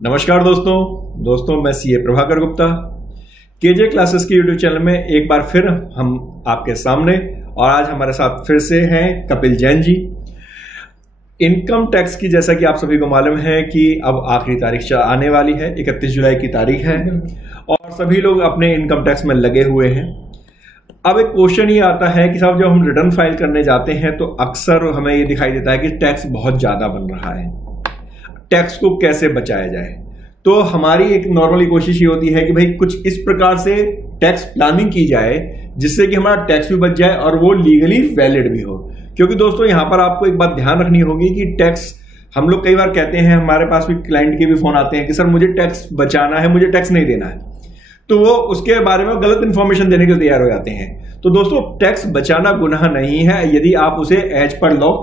नमस्कार दोस्तों मैं CA Prabhakar Gupta KJ classes की यूट्यूब चैनल में एक बार फिर हम आपके सामने, और आज हमारे साथ फिर से हैं कपिल जैन जी। इनकम टैक्स की, जैसा कि आप सभी को मालूम है कि अब आखिरी तारीख आने वाली है, 31 जुलाई की तारीख है और सभी लोग अपने इनकम टैक्स में लगे हुए हैं। अब एक क्वेश्चन ये आता है कि साहब जब हम रिटर्न फाइल करने जाते हैं तो अक्सर हमें ये दिखाई देता है कि टैक्स बहुत ज्यादा बन रहा है, टैक्स को कैसे बचाया जाए। तो हमारी एक नॉर्मली कोशिश ये होती है कि भाई कुछ इस प्रकार से टैक्स प्लानिंग की जाए जिससे कि हमारा टैक्स भी बच जाए और वो लीगली वैलिड भी हो। क्योंकि दोस्तों यहाँ पर आपको एक बात ध्यान रखनी होगी कि टैक्स, हम लोग कई बार कहते हैं, हमारे पास भी क्लाइंट के भी फोन आते हैं कि सर मुझे टैक्स बचाना है, मुझे टैक्स नहीं देना है, तो वो उसके बारे में गलत इंफॉर्मेशन देने के लिए तैयार हो जाते हैं। तो दोस्तों टैक्स बचाना गुनाह नहीं है यदि आप उसे एज पर लॉ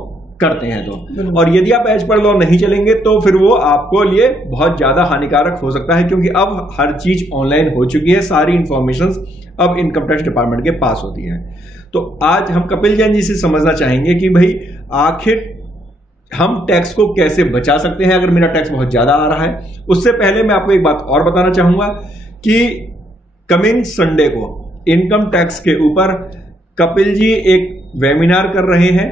करते हैं तो, और यदि आप एज पर लॉ नहीं चलेंगे तो फिर वो आपको लिए बहुत ज्यादा हानिकारक हो सकता है। क्योंकि अब हर चीज ऑनलाइन हो चुकी है, सारी इंफॉर्मेशन अब इनकम टैक्स डिपार्टमेंट के पास होती है। तो आज हम कपिल जैन जी से समझना चाहेंगे कि भाई आखिर हम टैक्स को कैसे बचा सकते हैं अगर मेरा टैक्स बहुत ज्यादा आ रहा है। उससे पहले मैं आपको एक बात और बताना चाहूंगा कि कमिंग संडे को इनकम टैक्स के ऊपर कपिल जी एक वेबिनार कर रहे हैं।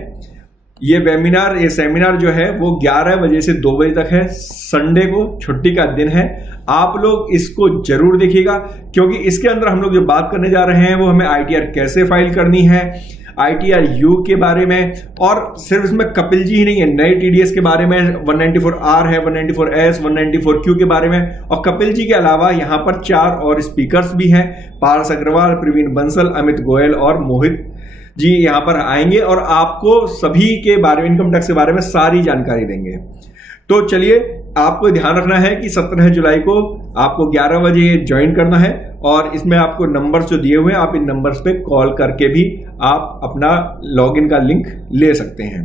ये सेमिनार जो है वो 11 बजे से 2 बजे तक है, संडे को छुट्टी का दिन है। आप लोग इसको जरूर देखिएगा क्योंकि इसके अंदर हम लोग जो बात करने जा रहे हैं वो हमें आईटीआर कैसे फाइल करनी है, आईटीआर यू के बारे में, और सिर्फ इसमें कपिल जी ही नहीं है, नए टीडीएस के बारे में 194R है, 194S, 194Q के बारे में। और कपिल जी के अलावा यहाँ पर 4 और स्पीकर्स भी हैं, पारस अग्रवाल, प्रवीण बंसल, अमित गोयल और मोहित जी यहाँ पर आएंगे और आपको सभी के बारे में, इनकम टैक्स के बारे में सारी जानकारी देंगे। तो चलिए, आपको ध्यान रखना है कि 17 जुलाई को आपको 11 बजे ज्वाइन करना है और इसमें आपको नंबर्स जो दिए हुए हैं, आप इन नंबर्स पे कॉल करके भी आप अपना लॉगिन का लिंक ले सकते हैं।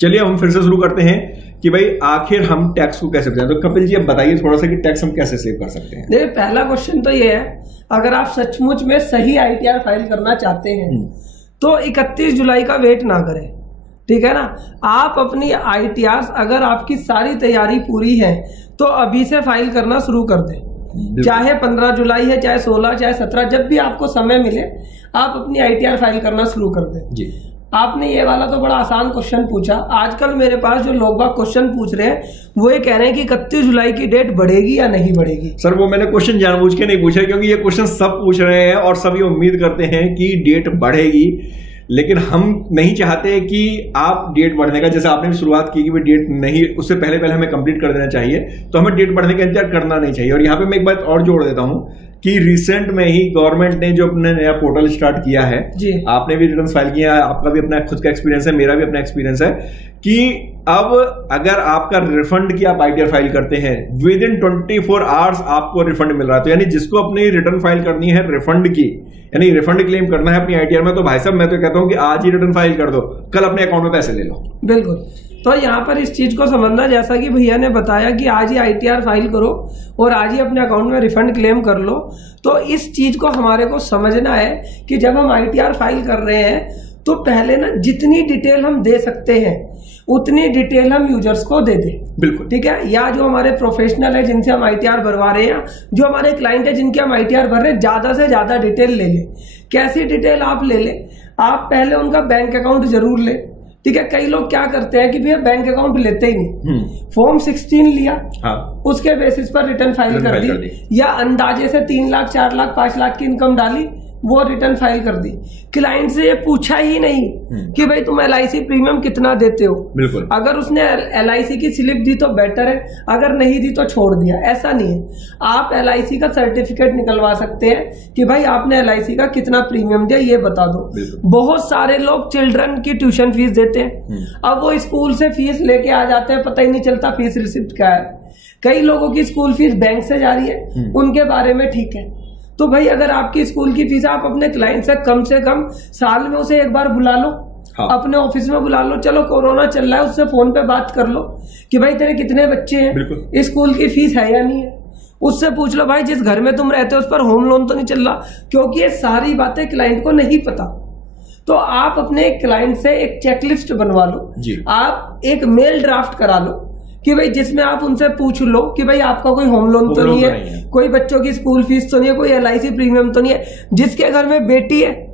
चलिए हम फिर से शुरू करते हैं कि भाई आखिर हम टैक्स को कैसे बचाएं। तो कपिल जी अब बताइए थोड़ा सा कि टैक्स हम कैसे सेव कर सकते हैं। देखिए, पहला क्वेश्चन तो ये है, अगर आप सचमुच में सही आईटीआर फाइल करना चाहते हैं तो 31 जुलाई का वेट ना करें, ठीक है ना। आप अपनी आईटीआर, अगर आपकी सारी तैयारी पूरी है तो अभी से फाइल करना शुरू कर दें। चाहे 15 जुलाई है, चाहे 16, चाहे 17, जब भी आपको समय मिले आप अपनी आईटीआर फाइल करना शुरू कर दें जी। आपने ये वाला तो बड़ा आसान क्वेश्चन पूछा। आजकल मेरे पास जो लोग बाग क्वेश्चन पूछ रहे हैं वो ये कह रहे हैं कि 31 जुलाई की डेट बढ़ेगी या नहीं बढ़ेगी। सर वो मैंने क्वेश्चन जानबूझ के नहीं पूछा क्योंकि ये क्वेश्चन सब पूछ रहे हैं और सभी उम्मीद करते हैं कि डेट बढ़ेगी, लेकिन हम नहीं चाहते कि आप डेट बढ़ने का, जैसे आपने भी शुरुआत की कि भाई डेट नहीं, उससे पहले हमें कंप्लीट कर देना चाहिए, तो हमें डेट बढ़ने का इंतजार करना नहीं चाहिए। और यहाँ पे मैं एक बात और जोड़ देता हूँ कि रिसेंट में ही गवर्नमेंट ने जो अपने नया पोर्टल स्टार्ट किया है, आपने भी रिटर्न फाइल किया है, आपका भी अपना खुद का एक्सपीरियंस है, मेरा भी अपना एक्सपीरियंस है कि अब अगर आपका रिफंड की आप आईटीआर फाइल करते हैं विद इन 24 आवर्स आपको रिफंड मिल रहा है। तो यानी जिसको अपनी रिटर्न फाइल करनी है रिफंड की, यानी रिफंड क्लेम करना है अपनी आईटीआर में, तो भाई साहब मैं तो कहता हूं कि आज ही रिटर्न फाइल कर दो, कल अपने अकाउंट में पैसे ले लो। बिल्कुल। तो यहाँ पर इस चीज को समझना, जैसा कि भैया ने बताया कि आज ही आईटीआर फाइल करो और आज ही अपने अकाउंट में रिफंड क्लेम कर लो। तो इस चीज को हमारे को समझना है कि जब हम आईटीआर फाइल कर रहे हैं तो पहले ना जितनी डिटेल हम दे सकते हैं उतनी डिटेल हम यूजर्स को दे दें। बिल्कुल, ठीक है। या जो हमारे प्रोफेशनल है जिनसे हम आईटीआर भरवा रहे हैं, जो हमारे क्लाइंट है जिनके हम आईटीआर भर रहे हैं, ज्यादा से ज्यादा डिटेल ले लें। कैसी डिटेल आप ले लें? आप पहले उनका बैंक अकाउंट जरूर लें, ठीक है। कई लोग क्या करते हैं कि भैया बैंक अकाउंट लेते ही नहीं, फॉर्म 16 लिया, उसके बेसिस पर रिटर्न फाइल कर दी, या अंदाजे से 3 लाख, 4 लाख, 5 लाख की इनकम डाली, वो रिटर्न फाइल कर दी। क्लाइंट से ये पूछा ही नहीं कि भाई तुम LIC प्रीमियम कितना देते हो। बिल्कुल। अगर उसने LIC की स्लिप दी तो बेटर है, अगर नहीं दी तो छोड़ दिया। ऐसा नहीं है, आप LIC का सर्टिफिकेट निकलवा सकते हैं कि भाई आपने LIC का कितना प्रीमियम दिया ये बता दो। बहुत सारे लोग चिल्ड्रन की ट्यूशन फीस देते हैं, अब वो स्कूल से फीस लेके आ जाते हैं, पता ही नहीं चलता फीस रिसिप्ट क्या है। कई लोगों की स्कूल फीस बैंक से जा रही है, उनके बारे में ठीक है। तो भाई अगर आपकी स्कूल की फीस, आप अपने क्लाइंट से कम साल में उसे एक बार बुला लो, अपने ऑफिस में बुला लो। चलो कोरोना चल रहा है, उससे फोन पे बात कर लो कि भाई तेरे कितने बच्चे हैं, स्कूल की फीस है या नहीं है। उससे पूछ लो भाई जिस घर में तुम रहते हो उस पर होम लोन तो नहीं चल रहा, क्योंकि ये सारी बातें क्लाइंट को नहीं पता। तो आप अपने क्लाइंट से एक चेकलिस्ट बनवा लो, आप एक मेल ड्राफ्ट करा लो कि भाई जिसमें आप उनसे पूछ लो कि भाई आपका कोई होम लोन तो नहीं है, कोई बच्चों की स्कूल फीस तो नहीं है, कोई LIC प्रीमियम तो नहीं है। जिसके घर में बेटी है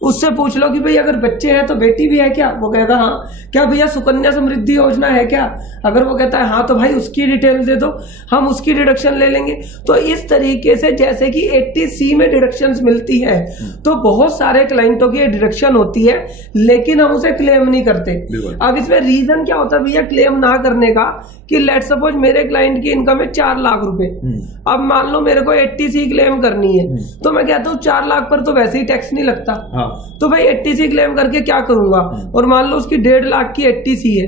उससे पूछ लो कि भाई अगर बच्चे हैं तो बेटी भी है क्या? वो कहेगा हाँ। क्या भैया सुकन्या समृद्धि योजना है क्या? अगर वो कहता है हाँ तो भाई उसकी डिटेल दे दो, हम उसकी डिडक्शन ले लेंगे। तो इस तरीके से जैसे कि 80C में डिडक्शंस मिलती है तो बहुत सारे क्लाइंटों की डिडक्शन होती है, लेकिन हम उसे क्लेम नहीं करते। अब इसमें रीजन क्या होता है भैया क्लेम ना करने का? कि लेट सपोज मेरे क्लाइंट की इनकम है 4 लाख रुपए, अब मान लो मेरे को 80C क्लेम करनी है, तो मैं कहता हूँ 4 लाख पर तो वैसे ही टैक्स नहीं लगता, तो भाई 80C क्लेम करके क्या करूंगा? और मान लो उसकी 1.5 लाख की 80C है,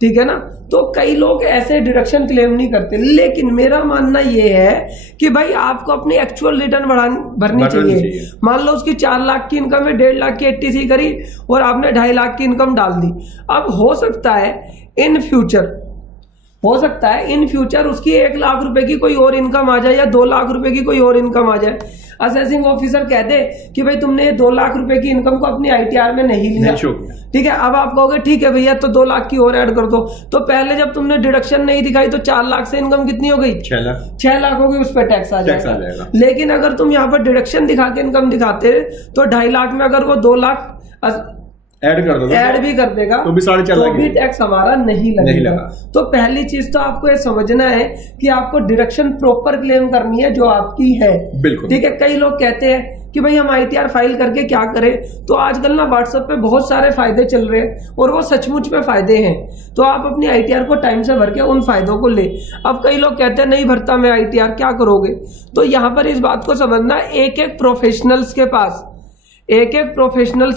ठीक है ना? तो कई लोग ऐसे डिडक्शन क्लेम नहीं करते, लेकिन मेरा मानना यह है कि भाई आपको अपनी एक्चुअल रिटर्न भरनी चाहिए। मान लो उसकी 4 लाख की इनकम है, 1.5 लाख की 80C करी और आपने 2.5 लाख की इनकम डाल दी। अब हो सकता है इन फ्यूचर उसकी 1 लाख रुपए की कोई और इनकम आ जाए या 2 लाख रुपए की कोई और इनकम आ जाए। असेसिंग ऑफिसर कह दे कि भाई तुमने 2 लाख रुपए की इनकम को अपनी ITR में नहीं लिया, ठीक है। अब आप कहोगे ठीक है भैया तो 2 लाख की और ऐड कर दो, तो पहले जब तुमने डिडक्शन नहीं दिखाई तो 4 लाख से इनकम कितनी हो गई? 6 लाख हो गई, उस पर टैक्स आ जाएगा। लेकिन अगर तुम यहाँ पर डिडक्शन दिखा के इनकम दिखाते तो 2.5 लाख में अगर वो 2 लाख ऐड भी कर देगा तो भी 4.5 लाख भी टैक्स हमारा नहीं लगेगा। तो पहली चीज तो आपको ये समझना है कि आपको डिडक्शन प्रॉपर क्लेम करनी है जो आपकी है, ठीक है। कई लोग कहते हैं कि भाई हम ITR फाइल करके क्या करें, तो आजकल ना व्हाट्सएप पे बहुत सारे फायदे चल रहे हैं और वो सचमुच में फायदे हैं, तो आप अपनी ITR को टाइम से भर के उन फायदों को ले। अब कई लोग कहते हैं नहीं भरता मैं ITR, क्या करोगे? तो यहाँ पर इस बात को समझना, एक प्रोफेशनल्स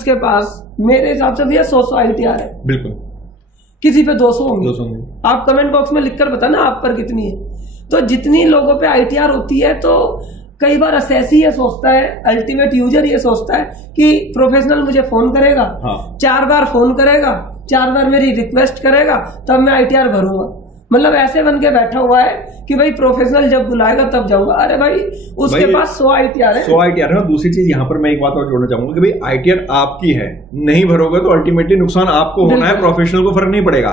के पास मेरे हिसाब से भैया 100 ITR है, बिल्कुल, किसी पे 200 होंगे। आप कमेंट बॉक्स में लिखकर बताना आप पर कितनी है। तो जितनी लोगों पे ITR होती है, तो कई बार असेसी ये सोचता है, अल्टीमेट यूजर ये सोचता है कि प्रोफेशनल मुझे फोन करेगा, 4 बार फोन करेगा, 4 बार मेरी रिक्वेस्ट करेगा, तब मैं ITR भरूंगा। मतलब ऐसे बन के बैठा हुआ है कि भाई प्रोफेशनल जब बुलाएगा तब जाऊंगा। अरे भाई उसके पास 100 ITR है, 100 ITR है। दूसरी चीज यहाँ पर मैं एक बात और जोड़ना चाहूंगा कि भाई ITR आपकी है, नहीं भरोगे तो अल्टीमेटली नुकसान आपको होना है, प्रोफेशनल को फर्क नहीं पड़ेगा।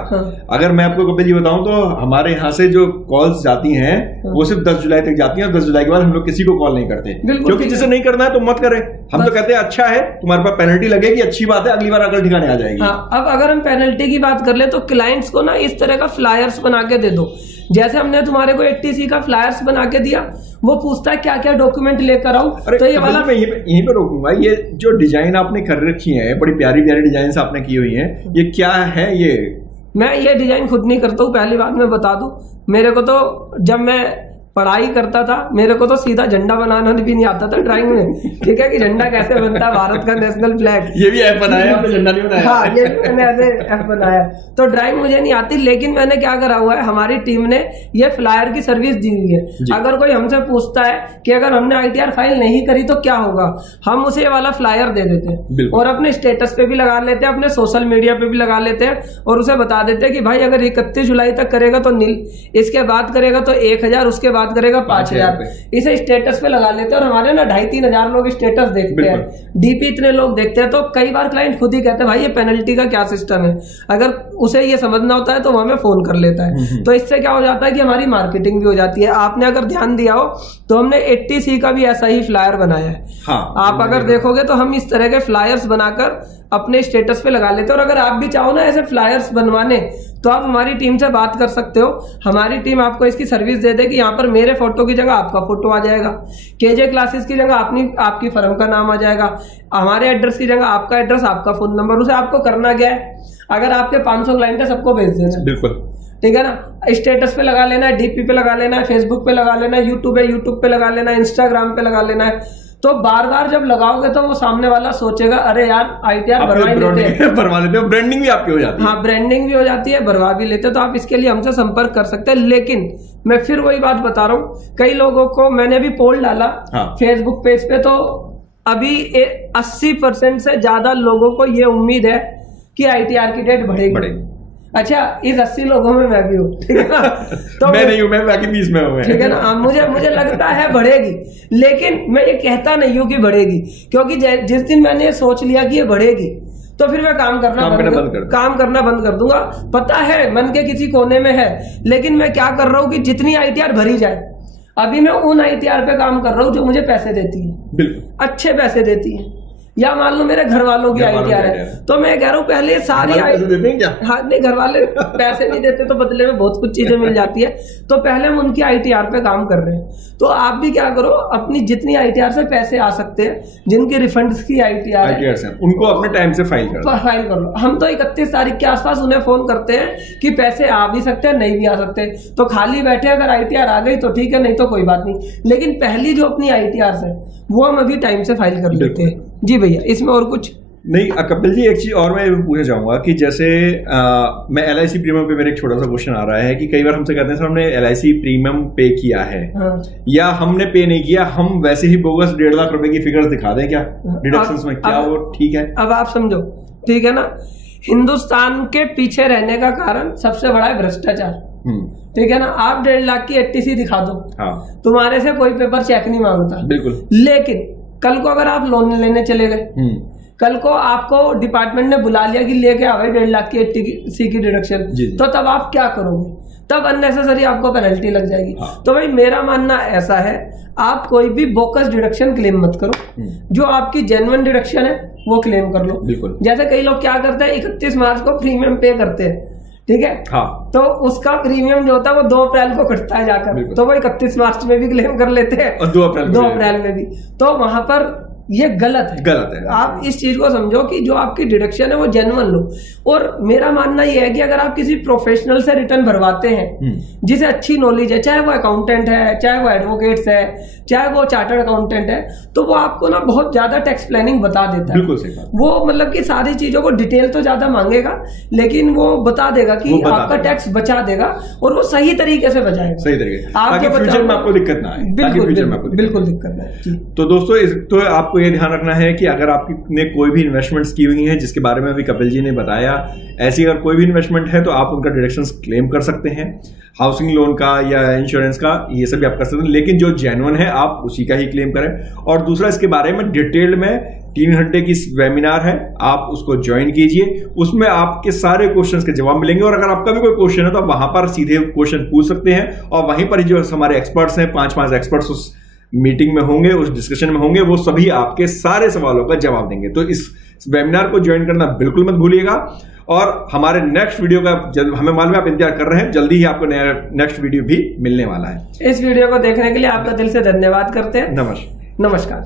अगर मैं आपको कपिल जी बताऊं तो हमारे यहाँ से जो कॉल्स जाती हैं वो सिर्फ 10 जुलाई तक जाती हैं, और 10 जुलाई के बाद हम लोग किसी को कॉल नहीं करते, क्योंकि जिसे नहीं करना है तो मत करे। हम तो कहते हैं अच्छा है, तुम्हारे पास पेनल्टी लगेगी, अच्छी बात है, अगली बार अकल ठिकाने आ जाएगी। अब अगर हम पेनल्टी की बात कर ले तो क्लाइंट्स को ना इस तरह का फ्लायर्स बना के दे दो। जैसे हमने तुम्हारे को 80C का फ्लायर्स बना के दिया, वो पूछता है क्या क्या डॉक्यूमेंट लेकर आऊं, तो ये वाला मैं यहीं पे रोकूंगा। ये जो डिजाइन आपने कर रखी है, बड़ी प्यारी प्यारी डिजाइन आपने की हुई है, ये क्या है? ये मैं ये डिजाइन खुद नहीं करता हूँ, पहली बात मैं बता दूं। मेरे को तो जब मैं पढ़ाई करता था, मेरे को तो सीधा झंडा बनाना भी नहीं आता था ड्राइंग में, ठीक है, कि झंडा कैसे बनता है, भारत का नेशनल फ्लैग। ये भी ऐप बनाया, झंडा नहीं बनाया। हाँ, ये भी मैंने ऐसे ऐप बनाया। तो ड्राइंग मुझे नहीं आती, लेकिन मैंने क्या करा हुआ है, हमारी टीम ने ये फ्लायर की सर्विस दी हुई है। अगर कोई हमसे पूछता है कि अगर हमने ITR फाइल नहीं करी तो क्या होगा, हम उसे वाला फ्लायर दे देते हैं और अपने स्टेटस पे भी लगा लेते हैं, अपने सोशल मीडिया पे भी लगा लेते हैं, और उसे बता देते हैं कि भाई अगर 31 जुलाई तक करेगा तो नील, इसके बाद करेगा तो 1000, उसके बाद करेगा 5000। इसे स्टेटस पे लगा लेते हैं, और हमारे ना 2,500-3 हजार लोग स्टेटस देखते हैं, DP इतने लोग देखते हैं। तो कई बार क्लाइंट खुद ही कहते हैं भाई ये पेनल्टी का क्या सिस्टम है, अगर उसे ये समझना होता है तो वो हमें फोन कर लेता है। तो इससे क्या हो जाता है कि हमारी मार्केटिंग भी हो जाती है। आपने अगर ध्यान दिया हो तो हमने 80C का भी ऐसा ही फ्लायर बनाया है। आप अगर देखोगे तो हम इस तरह के फ्लायर्स बनाकर अपने स्टेटस पे लगा लेते हैं। और अगर आप भी चाहो ना ऐसे फ्लायर्स बनवाने, तो आप हमारी टीम से बात कर सकते हो। हमारी टीम आपको इसकी सर्विस दे देगी। यहाँ पर मेरे फोटो की जगह आपका फोटो आ जाएगा, KJ क्लासेस की जगह आपकी फर्म का नाम आ जाएगा, हमारे एड्रेस की जगह आपका एड्रेस, आपका फोन नंबर। उसे आपको करना क्या है, अगर आपके 500 क्लाइंट है सबको भेज देना, बिल्कुल ठीक है ना। स्टेटस पे लगा लेना है, DP पे लगा लेना है, फेसबुक पे लगा लेना है, यूट्यूब पे लगा लेना है, इंस्टाग्राम पे लगा लेना है। तो बार बार जब लगाओगे तो वो सामने वाला सोचेगा अरे यार ITR भरवा लेते हैं, ब्रांडिंग भी आपकी हो जाती है। हाँ, ब्रांडिंग भी हो जाती है, भरवा भी लेते हैं। तो आप इसके लिए हमसे संपर्क कर सकते हैं। लेकिन मैं फिर वही बात बता रहा हूँ, कई लोगों को मैंने भी पोल डाला फेसबुक पेज पे, तो अभी 80% से ज्यादा लोगों को ये उम्मीद है कि ITR की डेट बढ़ेगी। अच्छा, इस 80 लोगों में मैं भी हूँ, ठीक है ना। तो मैं नहीं हूँ, मैं बाकी 20 में हूँ, ठीक है ना। मुझे लगता है बढ़ेगी, लेकिन मैं ये कहता नहीं हूँ कि बढ़ेगी, क्योंकि जिस दिन मैंने सोच लिया कि ये बढ़ेगी तो फिर मैं काम करना बंद कर दूंगा। पता है मन के किसी कोने में है, लेकिन मैं क्या कर रहा हूँ कि जितनी ITR भरी जाए, अभी मैं उन ITR पे काम कर रहा हूँ जो मुझे पैसे देती है, बिल्कुल अच्छे पैसे देती है। या मान लो मेरे घर वालों की ITR है, तो मैं कह रहा हूँ पहले सारी हाँ नहीं, घर वाले पैसे नहीं देते तो बदले में बहुत कुछ चीजें मिल जाती है, तो पहले हम उनकी ITR पे काम कर रहे हैं। तो आप भी क्या करो, अपनी जितनी ITR से पैसे आ सकते हैं, जिनके रिफंड्स की ITR है, उनको अपने टाइम से फाइल कर लो। हम तो 31 तारीख के आसपास उन्हें फोन करते हैं कि पैसे आ भी सकते हैं, नहीं भी आ सकते, तो खाली बैठे अगर ITR आ गई तो ठीक है, नहीं तो कोई बात नहीं। लेकिन पहली जो अपनी ITR है वो हम अभी टाइम से फाइल कर लेते हैं। जी भैया, इसमें और कुछ नहीं। कपिल जी, एक चीज और मैं पूछना चाहूंगा कि जैसे मैं LIC प्रीमियम पे मेरा एक छोटा सा क्वेश्चन आ रहा है कि कई बार हमसे कहते हैं सर हमने LIC प्रीमियम पे किया है, हाँ। या हमने पे नहीं किया, हम वैसे ही बोगस 1.5 लाख रुपए की फिगर्स दिखा दें क्या डिडक्शंस में, क्या वो ठीक है? अब आप समझो, ठीक है ना, हिंदुस्तान के पीछे रहने का कारण सबसे बड़ा है भ्रष्टाचार, ठीक है ना। आप 1.5 लाख की ATC दिखा दो, हाँ। तुम्हारे से कोई पेपर चेक नहीं मांगता, बिल्कुल। लेकिन कल को अगर आप लोन लेने चले गए, कल को आपको डिपार्टमेंट ने बुला लिया कि लेके आओ 1.5 लाख की ATC की डिडक्शन, तो तब आप क्या करोगे? तब अननेसेसरी आपको पेनल्टी लग जाएगी, हाँ। तो भाई मेरा मानना ऐसा है, आप कोई भी बोकस डिडक्शन क्लेम मत करो, जो आपकी जेन्युइन डिडक्शन है वो क्लेम कर लो, बिल्कुल। जैसे कई लोग क्या करते हैं, 31 मार्च को प्रीमियम पे करते हैं, ठीक है, हाँ। तो उसका प्रीमियम जो होता है वो 2 अप्रैल को कटता है जाकर, तो वो 31 मार्च में भी क्लेम कर लेते हैं और 2 अप्रैल में भी, तो वहां पर ये गलत है। आप इस चीज को समझो कि जो आपकी डिडक्शन है वो जेन्युइन लो। और मेरा मानना ये है कि अगर आप किसी प्रोफेशनल से रिटर्न भरवाते हैं जिसे अच्छी नॉलेज है, चाहे वो अकाउंटेंट है, चाहे वो एडवोकेट्स है, चाहे वो चार्टर्ड अकाउंटेंट है, तो वो आपको ना बहुत ज्यादा टैक्स प्लानिंग बता देता है, बिल्कुल सही बात। वो मतलब कि सारी चीजों को डिटेल तो ज्यादा मांगेगा, लेकिन वो बता देगा कि आपका टैक्स बचा देगा और वो सही तरीके से बचाएगा, सही तरीके, फ्यूचर में आपको दिक्कत ना आए, बिल्कुल दिक्कत ना आए। तो दोस्तों, तो आपको ये ध्यान रखना है कि अगर आपने कोई भी इन्वेस्टमेंट्स की हुई हैं, जिसके बारे में अभी कपिल जी ने बताया, ऐसी अगर कोई भी इन्वेस्टमेंट है तो आप उनका डिडक्शंस क्लेम कर सकते हैं, हाउसिंग लोन का या इंश्योरेंस का, ये सब आप कर सकते हैं, लेकिन जो जेन्युइन है आप उसी का ही क्लेम करें। और दूसरा, इसके बारे में डिटेल में 3 घंटे की वेबिनार है, आप उसको ज्वाइन कीजिए, उसमें आपके सारे क्वेश्चंस के जवाब मिलेंगे। और अगर आपका भी कोई क्वेश्चन है तो आप वहां पर सीधे क्वेश्चन पूछ सकते हैं, और वहीं पर जो हमारे एक्सपर्ट्स हैं, 5 एक्सपर्ट्स उस मीटिंग में होंगे, उस डिस्कशन में होंगे, वो सभी आपके सारे सवालों का जवाब देंगे। तो इस वेबिनार को ज्वाइन करना बिल्कुल मत भूलिएगा। और हमारे नेक्स्ट वीडियो का हमें मालूम है आप इंतजार कर रहे हैं, जल्दी ही आपको नेक्स्ट वीडियो भी मिलने वाला है। इस वीडियो को देखने के लिए आपका दिल से धन्यवाद करते हैं। नमस्कार।